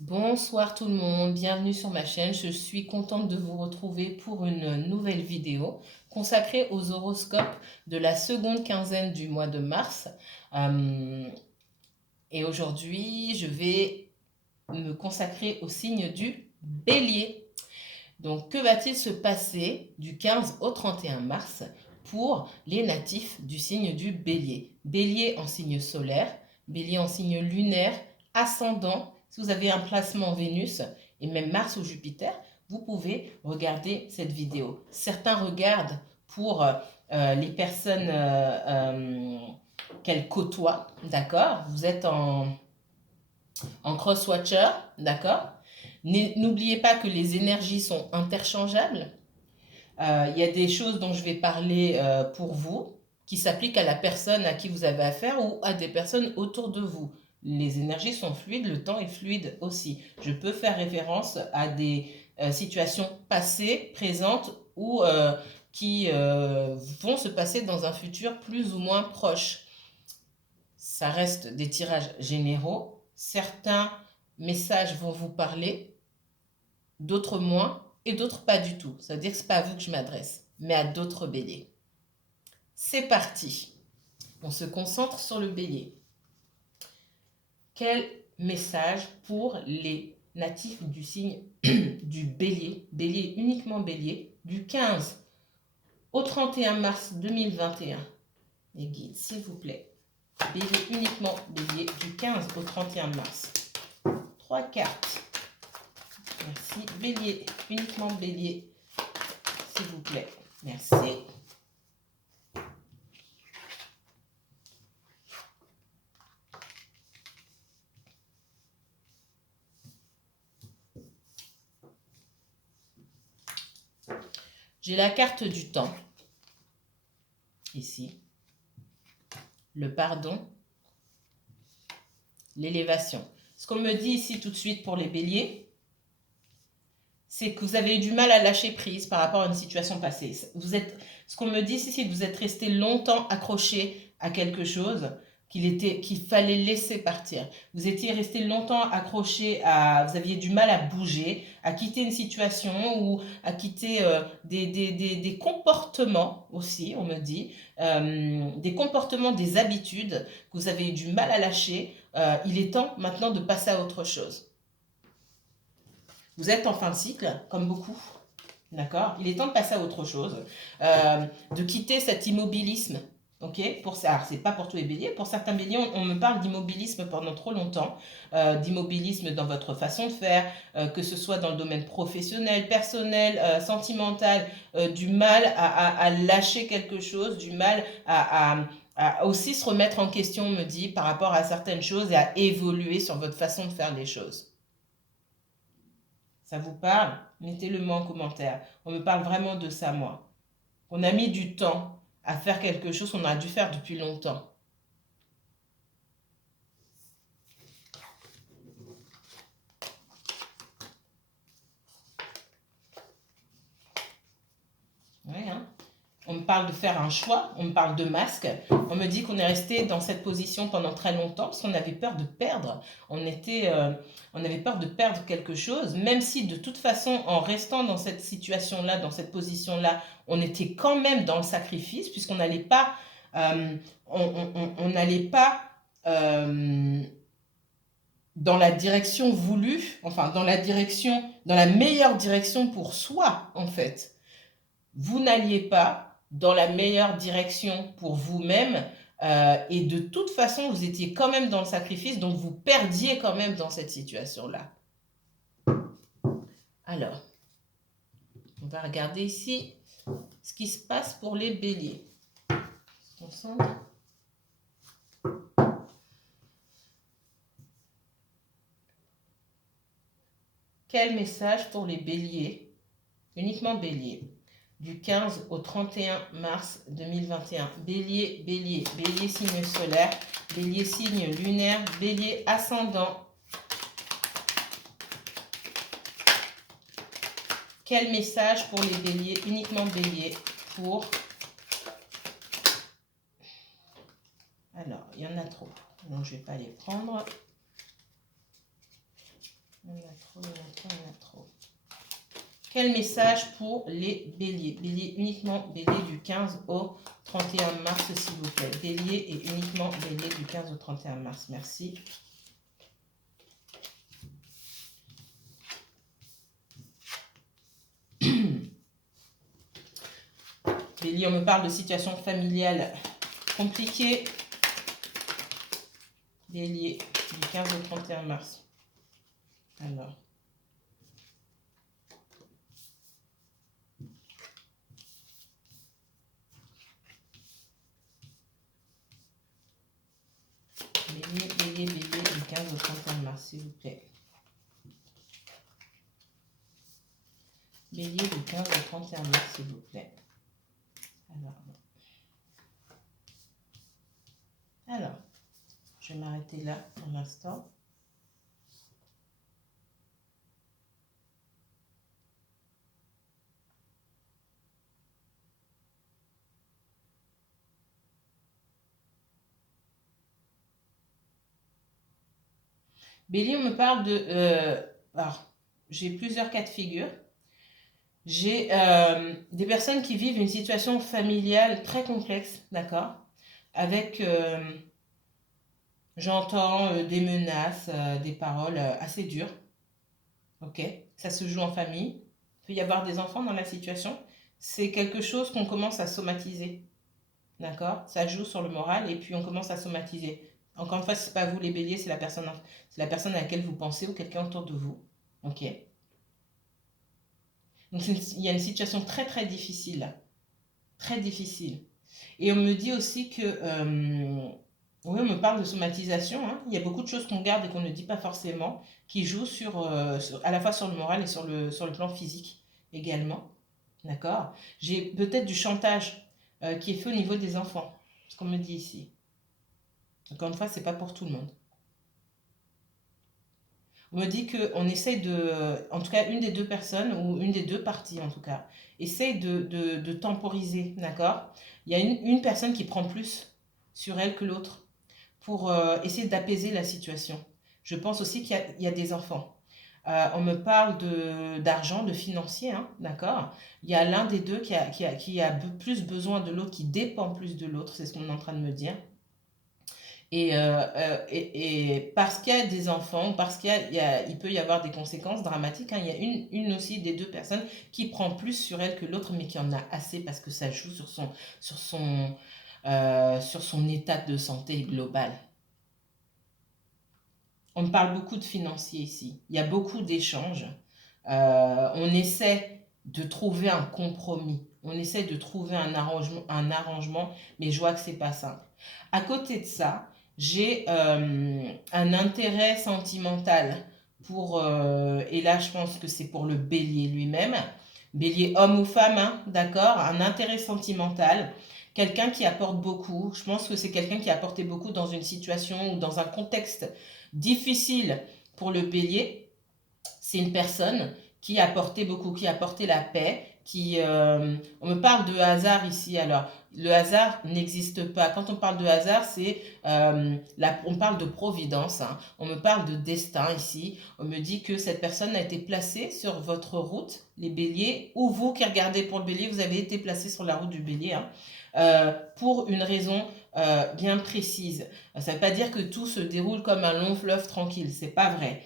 Bonsoir tout le monde, bienvenue sur ma chaîne. Je suis contente de vous retrouver pour une nouvelle vidéo consacrée aux horoscopes de la seconde quinzaine du mois de mars. Euh, et aujourd'hui, je vais me consacrer au signe du Bélier. Donc, que va-t-il se passer du 15 au 31 mars pour les natifs du signe du Bélier? Bélier en signe solaire, Bélier en signe lunaire, ascendant. Si vous avez un placement Vénus et même Mars ou Jupiter, vous pouvez regarder cette vidéo. Certains regardent pour les personnes qu'elles côtoient, d'accord? Vous êtes en cross-watcher, d'accord? N'oubliez pas que les énergies sont interchangeables. Il y a des choses dont je vais parler pour vous qui s'appliquent à la personne à qui vous avez affaire ou à des personnes autour de vous. Les énergies sont fluides, le temps est fluide aussi. Je peux faire référence à des situations passées, présentes ou qui vont se passer dans un futur plus ou moins proche. Ça reste des tirages généraux. Certains messages vont vous parler, d'autres moins et d'autres pas du tout. Ça veut dire que ce n'est pas à vous que je m'adresse, mais à d'autres béliers. C'est parti. On se concentre sur le bélier. Quel message pour les natifs du signe du bélier, bélier uniquement bélier, du 15 au 31 mars 2021? Les guides, s'il vous plaît. Bélier uniquement bélier, du 15 au 31 mars. 3 cartes. Merci. Bélier, uniquement bélier, s'il vous plaît. Merci. J'ai la carte du temps, ici, le pardon, l'élévation. Ce qu'on me dit ici tout de suite pour les béliers, c'est que vous avez eu du mal à lâcher prise par rapport à une situation passée. Ce qu'on me dit ici, c'est que vous êtes resté longtemps accroché à quelque chose qu'il fallait laisser partir. Vous étiez resté longtemps accroché vous aviez du mal à bouger, à quitter une situation ou à quitter des comportements aussi, on me dit, des comportements, des habitudes que vous avez eu du mal à lâcher. Il est temps maintenant de passer à autre chose. Vous êtes en fin de cycle, comme beaucoup. D'accord? Il est temps de passer à autre chose, de quitter cet immobilisme. Ok? Pour ça, c'est pas pour tous les béliers. Pour certains béliers, on me parle d'immobilisme pendant trop longtemps, d'immobilisme dans votre façon de faire, que ce soit dans le domaine professionnel, personnel, sentimental, du mal à lâcher quelque chose, du mal à aussi se remettre en question, on me dit, par rapport à certaines choses et à évoluer sur votre façon de faire les choses. Ça vous parle? Mettez-le moi en commentaire. On me parle vraiment de ça, moi. On a mis du temps à faire quelque chose qu'on a dû faire depuis longtemps. Ouais, hein? On me parle de faire un choix, on me parle de masque. On me dit qu'on est resté dans cette position pendant très longtemps parce qu'on avait peur de perdre. On avait peur de perdre quelque chose, même si de toute façon, en restant dans cette situation-là, dans cette position-là, on était quand même dans le sacrifice puisqu'on n'allait pas, on n'allait pas dans la direction voulue, enfin dans la meilleure direction pour soi en fait. Vous n'alliez pas dans la meilleure direction pour vous-même et de toute façon, vous étiez quand même dans le sacrifice, donc vous perdiez quand même dans cette situation-là. Alors, on va regarder ici ce qui se passe pour les béliers. Ensemble. Quel message pour les béliers, uniquement béliers, du 15 au 31 mars 2021. Bélier, bélier, bélier signe solaire, bélier signe lunaire, bélier ascendant. Quel message pour les béliers, uniquement bélier, pour... Alors, il y en a trop, donc je ne vais pas les prendre. Il y en a trop, il y en a trop, il y en a trop. Quel message pour les béliers? Bélier uniquement, bélier du 15 au 31 mars, s'il vous plaît. Bélier et uniquement bélier du 15 au 31 mars. Merci. Bélier, on me parle de situation familiale compliquée. Bélier du 15 au 31 mars. Alors. Bélier du 15 au 31 mars, s'il vous plaît. Bélier du 15 au 31 mars, s'il vous plaît. Alors, je vais m'arrêter là pour l'instant. Bélier, on me parle de... alors, j'ai plusieurs cas de figure. J'ai des personnes qui vivent une situation familiale très complexe, d'accord? Avec, j'entends des menaces, des paroles assez dures, ok? Ça se joue en famille. Il peut y avoir des enfants dans la situation. C'est quelque chose qu'on commence à somatiser, d'accord? Ça joue sur le moral et puis on commence à somatiser. Encore une fois, ce n'est pas vous les béliers, c'est la personne à laquelle vous pensez ou quelqu'un autour de vous, ok? Donc il y a une situation très très difficile, très difficile. Et on me dit aussi que, oui, on me parle de somatisation, hein. Il y a beaucoup de choses qu'on garde et qu'on ne dit pas forcément, qui jouent à la fois sur le moral et sur le plan physique également, d'accord? J'ai peut-être du chantage qui est fait au niveau des enfants, ce qu'on me dit ici. Encore une fois, c'est pas pour tout le monde. On me dit qu'on essaye en tout cas une des deux personnes, ou une des deux parties en tout cas, essaye de temporiser, d'accord? Il y a une personne qui prend plus sur elle que l'autre pour essayer d'apaiser la situation. Je pense aussi qu'il y a des enfants. On me parle d'argent, de financier, hein, d'accord? Il y a l'un des deux qui a plus besoin de l'autre, qui dépend plus de l'autre, c'est ce qu'on est en train de me dire. Et parce qu'il y a des enfants, parce il peut y avoir des conséquences dramatiques, hein, il y a une aussi des deux personnes qui prend plus sur elle que l'autre, mais qui en a assez parce que ça joue sur son état de santé global. On me parle beaucoup de financiers ici. Il y a beaucoup d'échanges. On essaie de trouver un compromis. On essaie de trouver un arrangement, mais je vois que c'est pas simple. À côté de ça, j'ai un intérêt sentimental et là je pense que c'est pour le bélier lui-même, bélier homme ou femme, hein, d'accord, un intérêt sentimental, quelqu'un qui apporte beaucoup. Je pense que c'est quelqu'un qui a apporté beaucoup dans une situation ou dans un contexte difficile pour le bélier. C'est une personne qui a apporté beaucoup, qui a apporté la paix, on me parle de hasard ici. Alors, le hasard n'existe pas. Quand on parle de hasard, on parle de providence, hein. On me parle de destin ici. On me dit que cette personne a été placée sur votre route, les béliers, ou vous qui regardez pour le bélier, vous avez été placé sur la route du bélier, hein, pour une raison bien précise. Ça ne veut pas dire que tout se déroule comme un long fleuve tranquille, c'est pas vrai.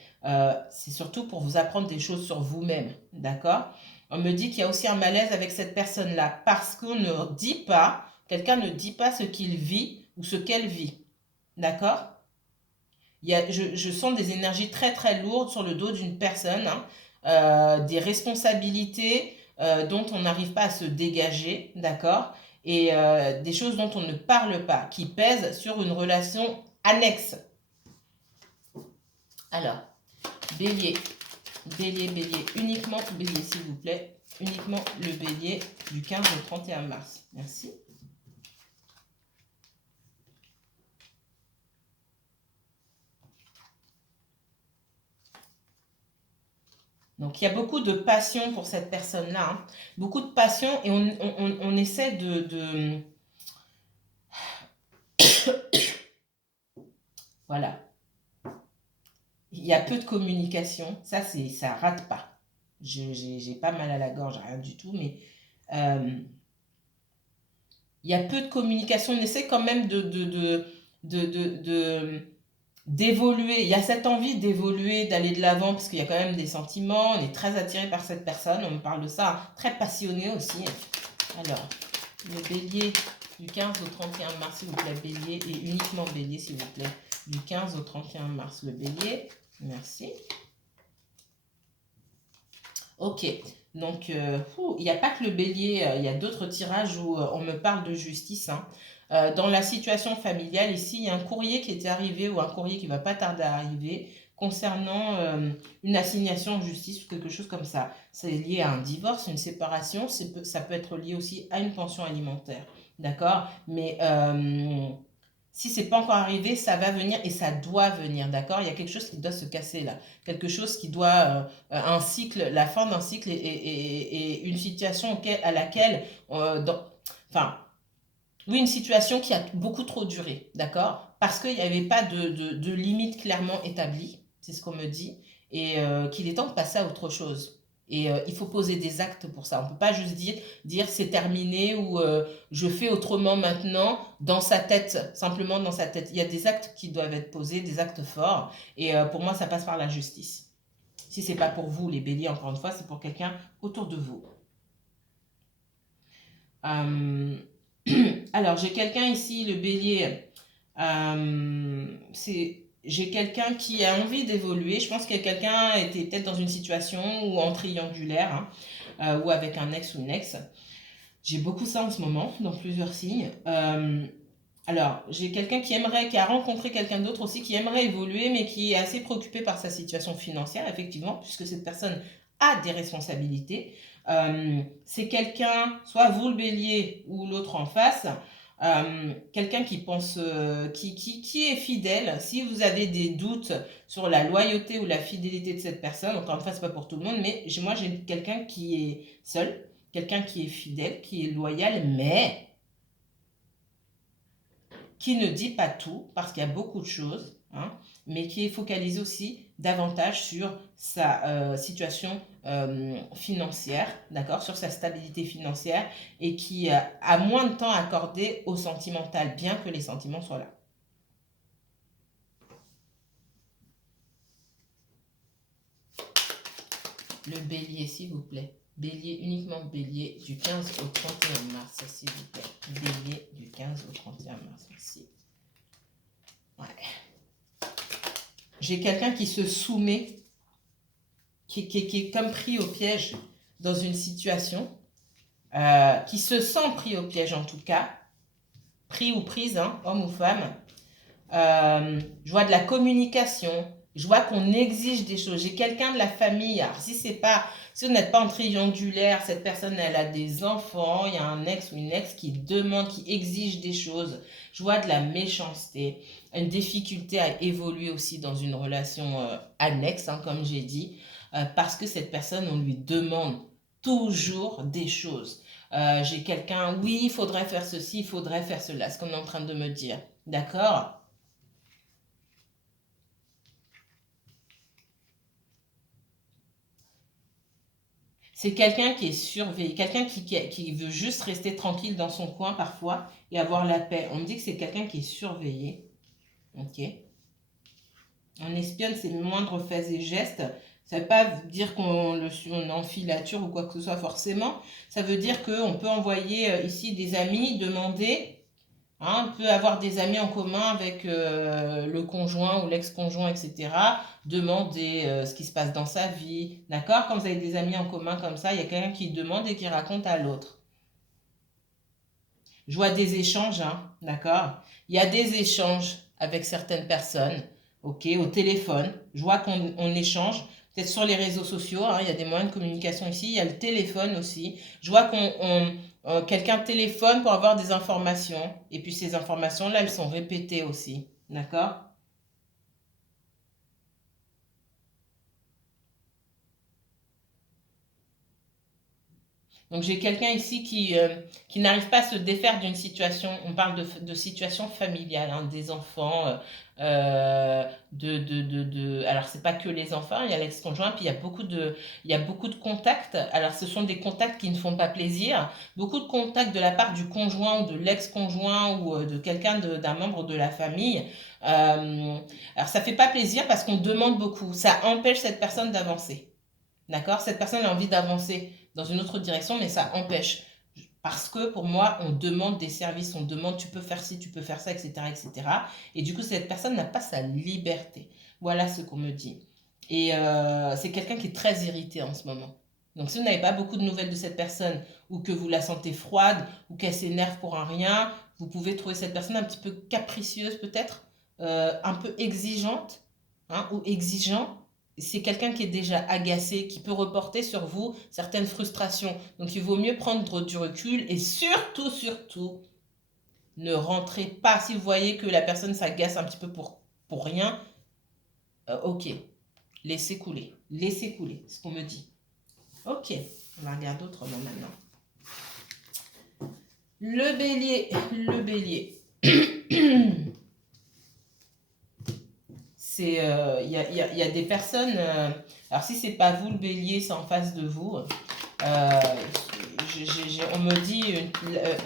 C'est surtout pour vous apprendre des choses sur vous-même, d'accord? On me dit qu'il y a aussi un malaise avec cette personne-là parce qu'on ne dit pas, quelqu'un ne dit pas ce qu'il vit ou ce qu'elle vit, d'accord? Je sens des énergies très très lourdes sur le dos d'une personne, hein, des responsabilités dont on n'arrive pas à se dégager, d'accord? Et des choses dont on ne parle pas, qui pèsent sur une relation annexe. Alors, bélier, uniquement bélier s'il vous plaît, uniquement le bélier du 15 au 31 mars. Merci. Donc, il y a beaucoup de passion pour cette personne-là, hein. Beaucoup de passion et on essaie voilà. Il y a peu de communication. Ça rate pas. J'ai pas mal à la gorge, rien du tout, mais il y a peu de communication. On essaie quand même d'évoluer. Il y a cette envie d'évoluer, d'aller de l'avant, parce qu'il y a quand même des sentiments. On est très attiré par cette personne. On me parle de ça, très passionné aussi. Alors, le bélier du 15 au 31 mars, s'il vous plaît, bélier, et uniquement bélier, s'il vous plaît, du 15 au 31 mars, le bélier. Merci. Ok, donc il n'y a pas que le bélier, il y a d'autres tirages où on me parle de justice, hein. Dans la situation familiale, ici, il y a un courrier qui est arrivé ou un courrier qui va pas tarder à arriver concernant une assignation en justice ou quelque chose comme ça. C'est lié à un divorce, une séparation, ça peut être lié aussi à une pension alimentaire, d'accord? Mais si c'est pas encore arrivé, ça va venir et ça doit venir, d'accord? Il y a quelque chose qui doit se casser là, quelque chose qui doit un cycle, la fin d'un cycle et une situation à laquelle, enfin, oui, une situation qui a beaucoup trop duré, d'accord? Parce qu'il n'y avait pas de limite clairement établie, c'est ce qu'on me dit, et qu'il est temps de passer à autre chose. Et il faut poser des actes pour ça. On ne peut pas juste dire c'est terminé ou je fais autrement maintenant dans sa tête, simplement dans sa tête. Il y a des actes qui doivent être posés, des actes forts, et pour moi, ça passe par la justice. Si c'est pas pour vous, les béliers, encore une fois, c'est pour quelqu'un autour de vous. Euh, alors, j'ai quelqu'un ici, le bélier. J'ai quelqu'un qui a envie d'évoluer. Je pense que quelqu'un était peut-être dans une situation ou en triangulaire, hein, ou avec un ex ou une ex. J'ai beaucoup ça en ce moment, dans plusieurs signes. Alors, j'ai quelqu'un qui a rencontré quelqu'un d'autre aussi, qui aimerait évoluer, mais qui est assez préoccupé par sa situation financière, effectivement, puisque cette personne a des responsabilités. C'est quelqu'un, soit vous le bélier ou l'autre en face, quelqu'un qui pense, qui est fidèle. Si vous avez des doutes sur la loyauté ou la fidélité de cette personne, encore une fois, c'est pas pour tout le monde, mais moi j'ai quelqu'un qui est seul, quelqu'un qui est fidèle, qui est loyal, mais qui ne dit pas tout, parce qu'il y a beaucoup de choses, hein, mais qui est focalisé aussi davantage sur sa situation financière, d'accord, sur sa stabilité financière, et qui a moins de temps accordé au sentimental, bien que les sentiments soient là. Le bélier, s'il vous plaît. Bélier, uniquement bélier, du 15 au 31 mars, s'il vous plaît. Bélier, du 15 au 31 mars, merci. Ouais. J'ai quelqu'un qui se soumet, qui est comme pris au piège dans une situation, qui se sent pris au piège en tout cas, pris ou prise, hein, homme ou femme. Je vois de la communication, je vois qu'on exige des choses. J'ai quelqu'un de la famille. Alors, si vous n'êtes pas en triangulaire, cette personne, elle a des enfants, il y a un ex ou une ex qui demande, qui exige des choses. Je vois de la méchanceté, une difficulté à évoluer aussi dans une relation annexe, hein, comme j'ai dit, parce que cette personne, on lui demande toujours des choses. J'ai quelqu'un, oui, il faudrait faire ceci, il faudrait faire cela, ce qu'on est en train de me dire. D'accord? C'est quelqu'un qui est surveillé, quelqu'un qui veut juste rester tranquille dans son coin parfois et avoir la paix. On me dit que c'est quelqu'un qui est surveillé. Ok. On espionne ses moindres faits et gestes. Ça ne veut pas dire qu'on est en filature ou quoi que ce soit forcément. Ça veut dire qu'on peut envoyer ici des amis demander. Hein, on peut avoir des amis en commun avec le conjoint ou l'ex-conjoint, etc. Demander ce qui se passe dans sa vie. D'accord? Quand vous avez des amis en commun comme ça, il y a quelqu'un qui demande et qui raconte à l'autre. Je vois des échanges, hein, d'accord? Il y a des échanges avec certaines personnes, ok, au téléphone. Je vois qu'on échange, peut-être sur les réseaux sociaux, hein, il y a des moyens de communication ici. Il y a le téléphone aussi. Je vois quelqu'un téléphone pour avoir des informations. Et puis ces informations-là, elles sont répétées aussi, d'accord? Donc j'ai quelqu'un ici qui n'arrive pas à se défaire d'une situation, on parle de situation familiale, hein, des enfants, alors c'est pas que les enfants, il y a l'ex-conjoint, puis il y a beaucoup de contacts, alors ce sont des contacts qui ne font pas plaisir, beaucoup de contacts de la part du conjoint ou de l'ex-conjoint ou de quelqu'un d'un membre de la famille. Alors ça fait pas plaisir parce qu'on demande beaucoup, ça empêche cette personne d'avancer. D'accord? Cette personne a envie d'avancer dans une autre direction, mais ça empêche. Parce que pour moi, on demande des services, on demande tu peux faire ci, tu peux faire ça, etc. etc. Et du coup, cette personne n'a pas sa liberté. Voilà ce qu'on me dit. Et c'est quelqu'un qui est très irrité en ce moment. Donc si vous n'avez pas beaucoup de nouvelles de cette personne, ou que vous la sentez froide, ou qu'elle s'énerve pour un rien, vous pouvez trouver cette personne un petit peu capricieuse peut-être, un peu exigeante, hein, ou exigeant. C'est quelqu'un qui est déjà agacé, qui peut reporter sur vous certaines frustrations. Donc il vaut mieux prendre du recul et surtout, surtout, ne rentrez pas. Si vous voyez que la personne s'agace un petit peu pour rien, ok, laissez couler. Laissez couler, ce qu'on me dit. Ok, on va regarder autrement maintenant. Le bélier, le bélier. C'est, y a des personnes, alors si c'est pas vous le bélier, c'est en face de vous. On me dit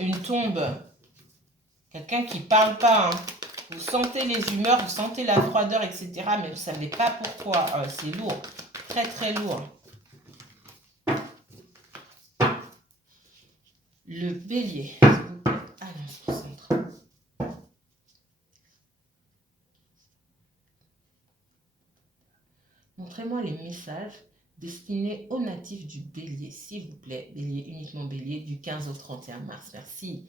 une tombe, quelqu'un qui parle pas, hein. Vous sentez les humeurs, vous sentez la froideur, etc. Mais vous savez pas pourquoi. C'est lourd, très très lourd. Le bélier, s'il vous plaît. Ah non, c'est au centre. Montrez-moi les messages destinés aux natifs du bélier, s'il vous plaît. Bélier, uniquement bélier, du 15 au 31 mars. Merci.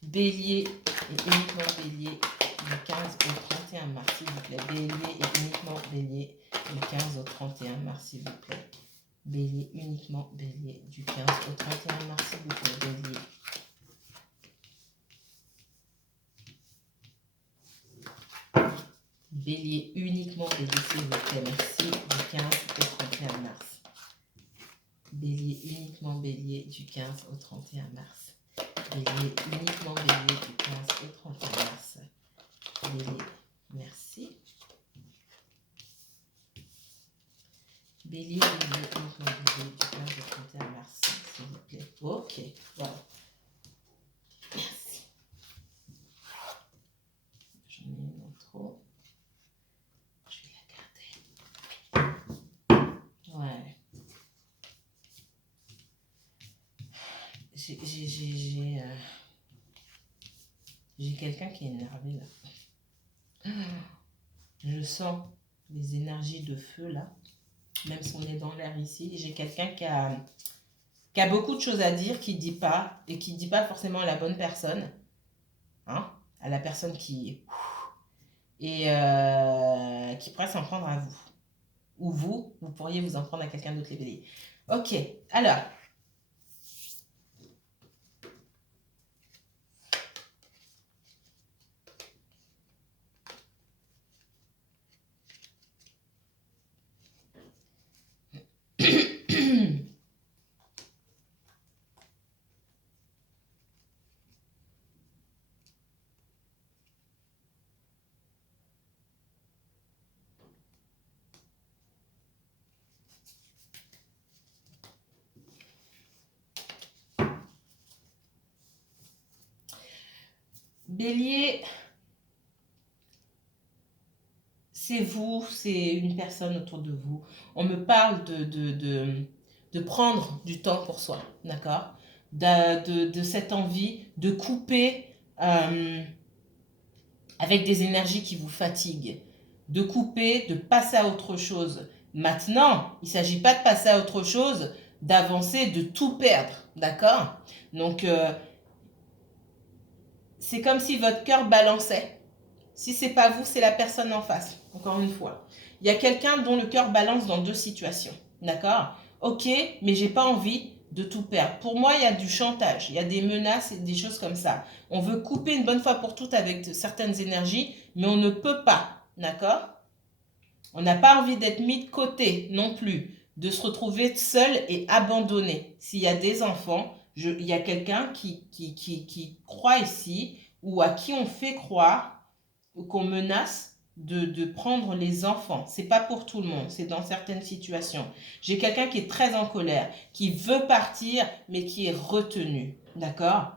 Bélier et uniquement bélier, du 15 au 31 mars, s'il vous plaît. Bélier et uniquement bélier, du 15 au 31 mars, s'il vous plaît. Bélier, uniquement bélier, du 15 au 31 mars, s'il vous plaît. Bélier. Bélier, uniquement bélier, s'il vous plaît. Merci. Du 15 au 31 mars. Bélier, uniquement bélier, du 15 au 31 mars. Bélier, uniquement bélier, du 15 au 31 mars. Bélier, merci. Bélier, uniquement bélier, du 15 au 31 mars, s'il vous plaît. Ok, voilà. Merci. J'en ai une en trop. Je vais la garder. Ouais. J'ai quelqu'un qui est énervé là. Je sens les énergies de feu là. Même si on est dans l'air ici. J'ai quelqu'un qui a beaucoup de choses à dire, qui ne dit pas, et qui ne dit pas forcément à la bonne personne. Hein, à la personne qui... Et qui pourrait s'en prendre à vous. Ou vous pourriez vous en prendre à quelqu'un d'autre, les béliers. Ok, alors... Bélier, c'est vous, c'est une personne autour de vous. On me parle de prendre du temps pour soi, d'accord? De cette envie de couper avec des énergies qui vous fatiguent, de couper, de passer à autre chose. Maintenant, il ne s'agit pas de passer à autre chose, d'avancer, de tout perdre, d'accord? Donc, c'est comme si votre cœur balançait. Si c'est pas vous, c'est la personne en face, encore une fois. Il y a quelqu'un dont le cœur balance dans deux situations, d'accord? Ok, mais j'ai pas envie de tout perdre. Pour moi, il y a du chantage, il y a des menaces et des choses comme ça. On veut couper une bonne fois pour toutes avec certaines énergies, mais on ne peut pas, d'accord? On n'a pas envie d'être mis de côté non plus. de se retrouver seul et abandonné. S'il y a des enfants, il y a quelqu'un qui croit ici, ou à qui on fait croire, ou qu'on menace de prendre les enfants. C'est pas pour tout le monde, c'est dans certaines situations. J'ai quelqu'un qui est très en colère, qui veut partir, mais qui est retenu. D'accord?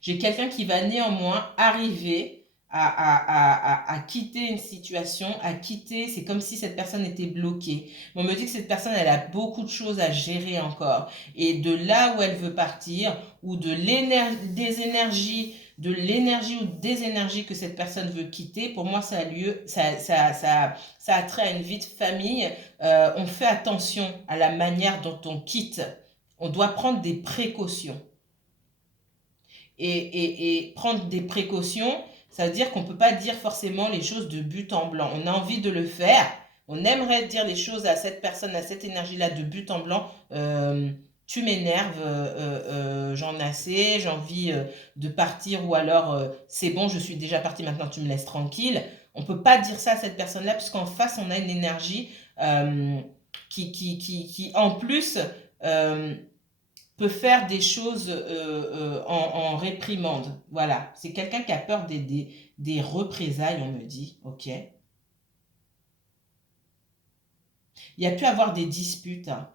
J'ai quelqu'un qui va néanmoins arriver à quitter une situation, à quitter, c'est comme si cette personne était bloquée. On me dit que cette personne, elle a beaucoup de choses à gérer encore. Et de là où elle veut partir, ou de l'énergie ou des énergies que cette personne veut quitter, pour moi, ça a lieu, ça a trait à une vie de famille. On fait attention à la manière dont on quitte. On doit prendre des précautions. Et prendre des précautions, ça veut dire qu'on ne peut pas dire forcément les choses de but en blanc. On a envie de le faire, on aimerait dire les choses à cette personne, à cette énergie-là de but en blanc. Tu m'énerves, j'en ai assez, j'ai envie de partir, ou alors c'est bon, je suis déjà partie, maintenant tu me laisses tranquille. On ne peut pas dire ça à cette personne-là, puisqu'en face, on a une énergie qui en plus, euh, peut faire des choses en réprimande. Voilà, c'est quelqu'un qui a peur des représailles, on me dit. Ok. Il y a pu avoir des disputes, hein.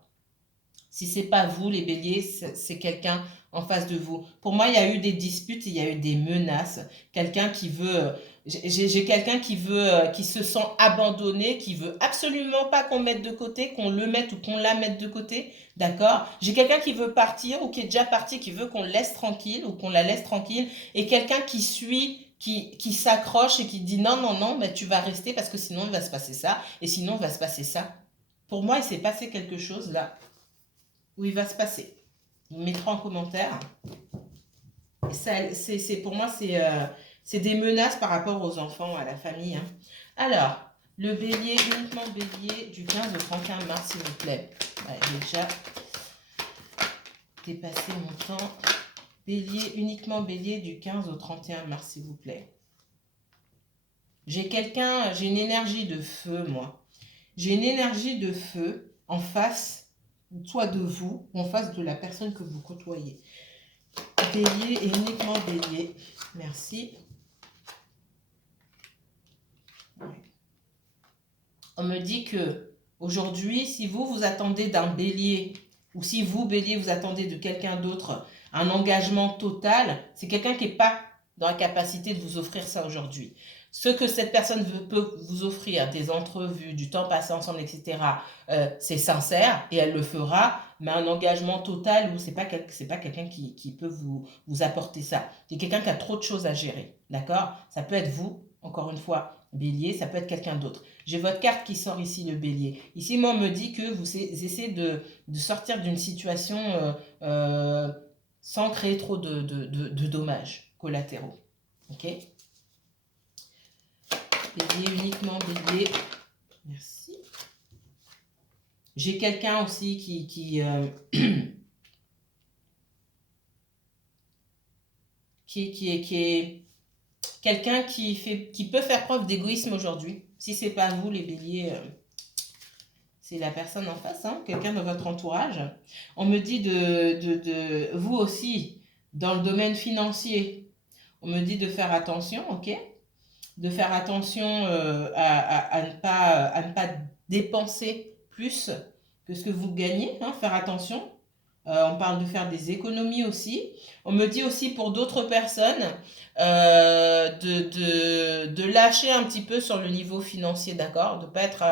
Si c'est pas vous, les béliers, c'est quelqu'un en face de vous. Pour moi, il y a eu des disputes, il y a eu des menaces. Quelqu'un qui veut, j'ai quelqu'un qui veut, qui se sent abandonné, qui veut absolument pas qu'on mette de côté, qu'on le mette ou qu'on la mette de côté. D'accord? J'ai quelqu'un qui veut partir ou qui est déjà parti, qui veut qu'on le laisse tranquille ou qu'on la laisse tranquille. Et quelqu'un qui suit, qui s'accroche et qui dit non, non, non, mais tu vas rester parce que sinon il va se passer ça. Et sinon il va se passer ça. Pour moi, il s'est passé quelque chose là où il va se passer. Vous mettrez en commentaire. Pour moi, c'est des menaces par rapport aux enfants, à la famille, hein. Alors, le bélier, uniquement bélier, du 15 au 31 mars, s'il vous plaît. Ouais, j'ai déjà dépassé mon temps. Bélier, uniquement bélier, du 15 au 31 mars, s'il vous plaît. J'ai une énergie de feu, moi. J'ai une énergie de feu en face, soit de vous, ou en face de la personne que vous côtoyez. Bélier et uniquement bélier. Merci. On me dit que aujourd'hui, si vous attendez d'un bélier, ou si vous, bélier, vous attendez de quelqu'un d'autre un engagement total, c'est quelqu'un qui n'est pas dans la capacité de vous offrir ça aujourd'hui. Ce que cette personne peut vous offrir, des entrevues, du temps passé ensemble, etc., c'est sincère et elle le fera, mais un engagement total, c'est pas quelqu'un qui peut vous apporter ça. C'est quelqu'un qui a trop de choses à gérer, d'accord? Ça peut être vous, encore une fois, bélier, ça peut être quelqu'un d'autre. J'ai votre carte qui sort ici, le bélier. Ici, moi, on me dit que vous essayez de sortir d'une situation sans créer trop de dommages collatéraux. Ok? Bélier, uniquement bélier. Merci. J'ai quelqu'un aussi qui est quelqu'un qui peut faire preuve d'égoïsme aujourd'hui. Si c'est pas vous, les béliers, c'est la personne en face, hein, quelqu'un de votre entourage. On me dit de vous aussi, dans le domaine financier, on me dit de faire attention, ok? De faire attention à ne pas dépenser plus que ce que vous gagnez, hein, faire attention. On parle de faire des économies aussi. On me dit aussi pour d'autres personnes de lâcher un petit peu sur le niveau financier, d'accord? De ne pas être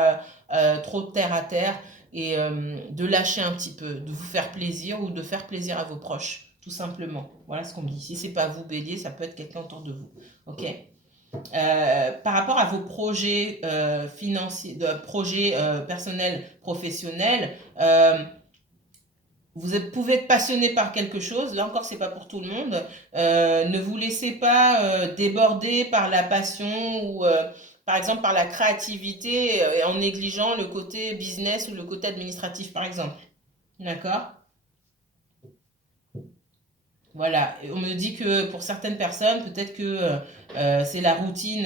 trop terre à terre et de lâcher un petit peu, de vous faire plaisir ou de faire plaisir à vos proches, tout simplement. Voilà ce qu'on me dit. Si c'est pas vous, bélier, ça peut être quelqu'un autour de vous. Ok? Par rapport à vos projets financiers, projets personnels, professionnels, pouvez être passionné par quelque chose. Là encore, c'est pas pour tout le monde. Ne vous laissez pas déborder par la passion ou par exemple par la créativité en négligeant le côté business ou le côté administratif, par exemple. D'accord? Voilà, et on me dit que pour certaines personnes, peut-être que c'est la routine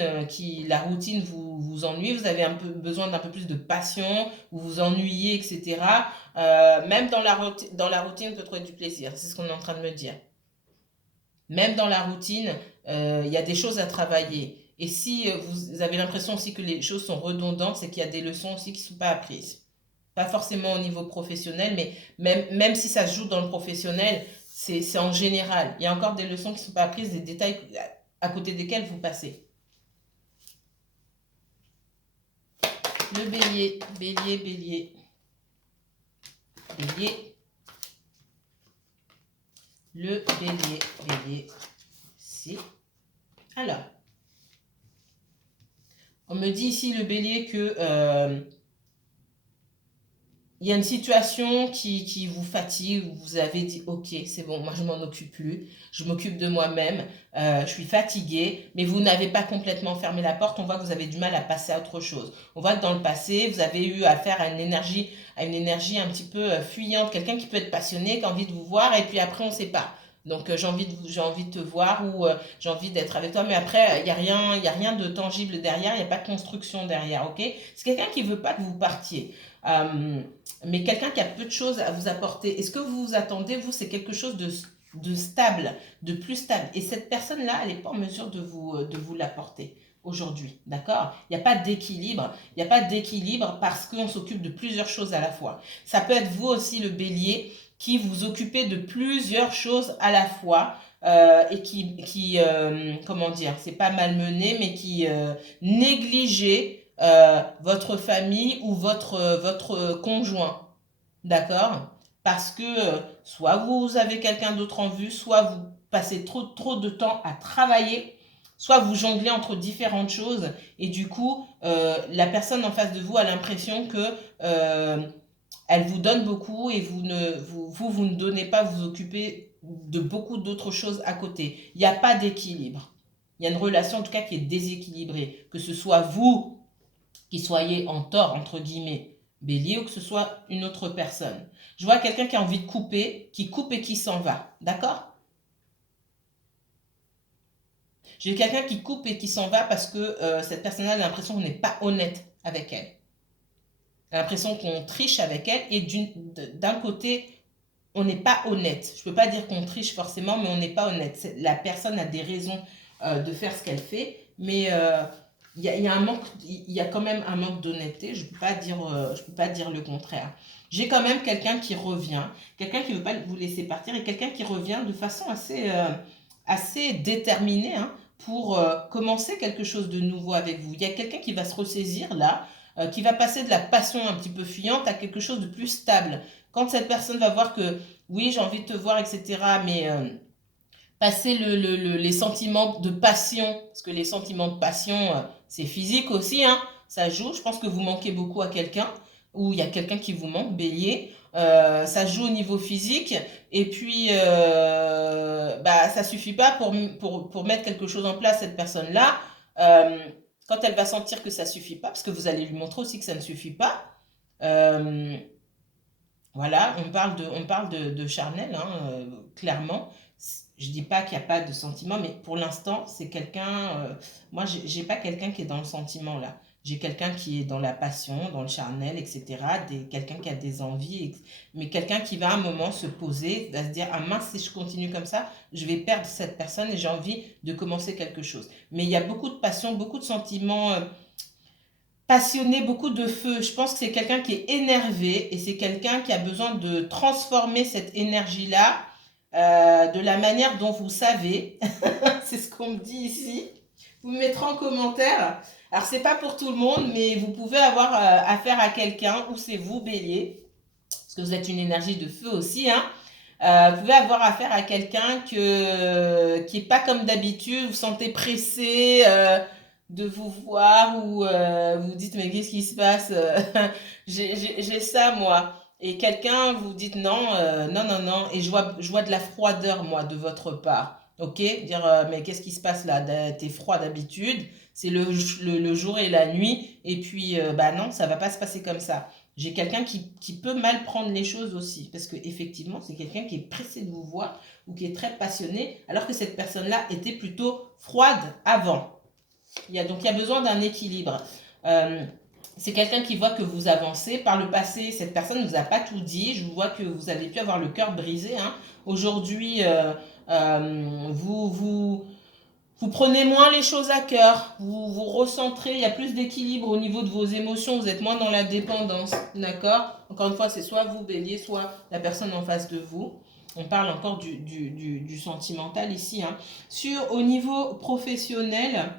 la routine vous ennuie, vous avez un peu besoin d'un peu plus de passion, vous vous ennuyez, etc. Même dans la routine, on peut trouver du plaisir, c'est ce qu'on est en train de me dire. Même dans la routine, il y a des choses à travailler. Et si vous avez l'impression aussi que les choses sont redondantes, c'est qu'il y a des leçons aussi qui ne sont pas apprises. Pas forcément au niveau professionnel, mais même si ça se joue dans le professionnel, c'est en général. Il y a encore des leçons qui ne sont pas apprises, des détails à côté desquels vous passez. Le bélier, bélier, bélier, bélier. Le bélier, bélier, si. Alors, on me dit ici le bélier que il y a une situation qui vous fatigue, où vous avez dit ok, c'est bon, moi je m'en occupe plus, je m'occupe de moi-même, je suis fatiguée, mais vous n'avez pas complètement fermé la porte, on voit que vous avez du mal à passer à autre chose. On voit que dans le passé, vous avez eu affaire à une énergie un petit peu fuyante, quelqu'un qui peut être passionné, qui a envie de vous voir, et puis après on ne sait pas. Donc j'ai envie de te voir ou j'ai envie d'être avec toi, mais après il y a rien de tangible derrière, il n'y a pas de construction derrière, ok? C'est quelqu'un qui veut pas que vous partiez. Mais quelqu'un qui a peu de choses à vous apporter. Est-ce que vous vous attendez, vous, c'est quelque chose de stable, de plus stable. Et cette personne-là, elle n'est pas en mesure de vous l'apporter aujourd'hui, d'accord? Il n'y a pas d'équilibre. Il n'y a pas d'équilibre parce qu'on s'occupe de plusieurs choses à la fois. Ça peut être vous aussi, le bélier, qui vous occupez de plusieurs choses à la fois. Et comment dire, c'est pas malmené, mais qui négligez votre famille ou votre conjoint. D'accord? Parce que soit vous avez quelqu'un d'autre en vue, soit vous passez trop de temps à travailler, soit vous jonglez entre différentes choses et du coup, la personne en face de vous a l'impression que elle vous donne beaucoup et vous ne donnez pas, vous occupez de beaucoup d'autres choses à côté. Il n'y a pas d'équilibre. Il y a une relation en tout cas qui est déséquilibrée. Que ce soit vous qui soyez en tort, entre guillemets, bélier, ou que ce soit une autre personne. Je vois quelqu'un qui a envie de couper, qui coupe et qui s'en va. D'accord? J'ai quelqu'un qui coupe et qui s'en va parce que cette personne-là a l'impression qu'on n'est pas honnête avec elle. Elle a l'impression qu'on triche avec elle et d'un côté, on n'est pas honnête. Je ne peux pas dire qu'on triche forcément, mais on n'est pas honnête. La personne a des raisons de faire ce qu'elle fait, mais il y a un manque, il y a quand même un manque d'honnêteté. Je peux pas dire le contraire. J'ai quand même quelqu'un qui revient, quelqu'un qui ne veut pas vous laisser partir et quelqu'un qui revient de façon assez déterminée hein, pour commencer quelque chose de nouveau avec vous. Il y a quelqu'un qui va se ressaisir là, qui va passer de la passion un petit peu fuyante à quelque chose de plus stable. Quand cette personne va voir que oui, j'ai envie de te voir, etc., mais passer les sentiments de passion, parce que les sentiments de passion, c'est physique aussi, hein, ça joue. Je pense que vous manquez beaucoup à quelqu'un, ou il y a quelqu'un qui vous manque, bélier. Ça joue au niveau physique, et puis bah, ça suffit pas pour mettre quelque chose en place, cette personne-là. Euh, Quand elle va sentir que ça suffit pas, parce que vous allez lui montrer aussi que ça ne suffit pas, euh, voilà, on parle de charnel, hein, clairement. Je dis pas qu'il n'y a pas de sentiment, mais pour l'instant, c'est quelqu'un. Moi, j'ai pas quelqu'un qui est dans le sentiment là. J'ai quelqu'un qui est dans la passion, dans le charnel, etc. Quelqu'un qui a des envies, mais quelqu'un qui va à un moment se poser, va se dire ah mince, si je continue comme ça, je vais perdre cette personne et j'ai envie de commencer quelque chose. Mais il y a beaucoup de passion, beaucoup de sentiments passionné, beaucoup de feu. Je pense que c'est quelqu'un qui est énervé et c'est quelqu'un qui a besoin de transformer cette énergie-là de la manière dont vous savez. C'est ce qu'on me dit ici. Vous me mettrez en commentaire. Alors, c'est pas pour tout le monde, mais vous pouvez avoir affaire à quelqu'un, ou c'est vous, bélier, parce que vous êtes une énergie de feu aussi, hein. Vous pouvez avoir affaire à quelqu'un qui est pas comme d'habitude, vous sentez pressé de vous voir ou vous dites mais qu'est-ce qui se passe j'ai ça moi. Et quelqu'un vous dites non, non. Et je vois de la froideur moi de votre part. Ok? Dire mais qu'est-ce qui se passe là? T'es froid d'habitude. c'est le jour et la nuit, et puis bah non, ça va pas se passer comme ça. J'ai quelqu'un qui peut mal prendre les choses aussi, parce que effectivement, c'est quelqu'un qui est pressé de vous voir ou qui est très passionné, alors que cette personne-là était plutôt froide avant. Donc il y a besoin d'un équilibre. C'est quelqu'un qui voit que vous avancez. Par le passé, cette personne ne vous a pas tout dit. Je vois que vous avez pu avoir le cœur brisé, hein. Aujourd'hui, vous prenez moins les choses à cœur, vous vous recentrez, il y a plus d'équilibre au niveau de vos émotions, vous êtes moins dans la dépendance, d'accord? Encore une fois, c'est soit vous, bélier, soit la personne en face de vous. On parle encore du sentimental ici, hein. Au niveau professionnel,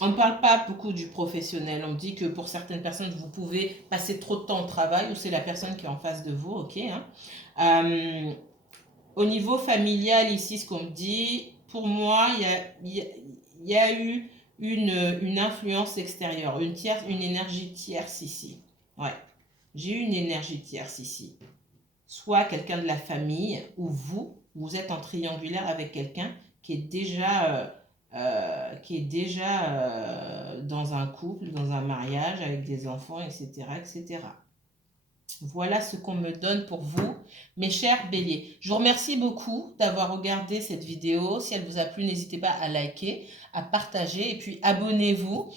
on ne parle pas beaucoup du professionnel. On dit que pour certaines personnes, vous pouvez passer trop de temps au travail ou c'est la personne qui est en face de vous, ok, hein. Au niveau familial, ici, ce qu'on me dit, pour moi, il y a eu une influence extérieure, une énergie tierce ici. Ouais, j'ai eu une énergie tierce ici. Soit quelqu'un de la famille ou vous êtes en triangulaire avec quelqu'un qui est déjà dans un couple, dans un mariage, avec des enfants, etc., etc. Voilà ce qu'on me donne pour vous, mes chers béliers. Je vous remercie beaucoup d'avoir regardé cette vidéo. Si elle vous a plu, n'hésitez pas à liker, à partager et puis abonnez-vous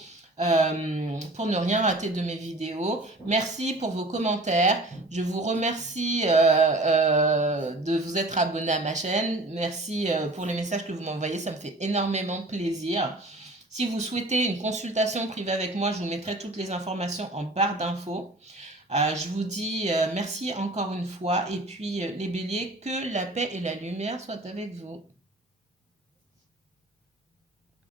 pour ne rien rater de mes vidéos. Merci pour vos commentaires. Je vous remercie de vous être abonné à ma chaîne. Merci pour les messages que vous m'envoyez. Ça me fait énormément plaisir. Si vous souhaitez une consultation privée avec moi, je vous mettrai toutes les informations en barre d'infos. Je vous dis merci encore une fois et puis les béliers, que la paix et la lumière soient avec vous.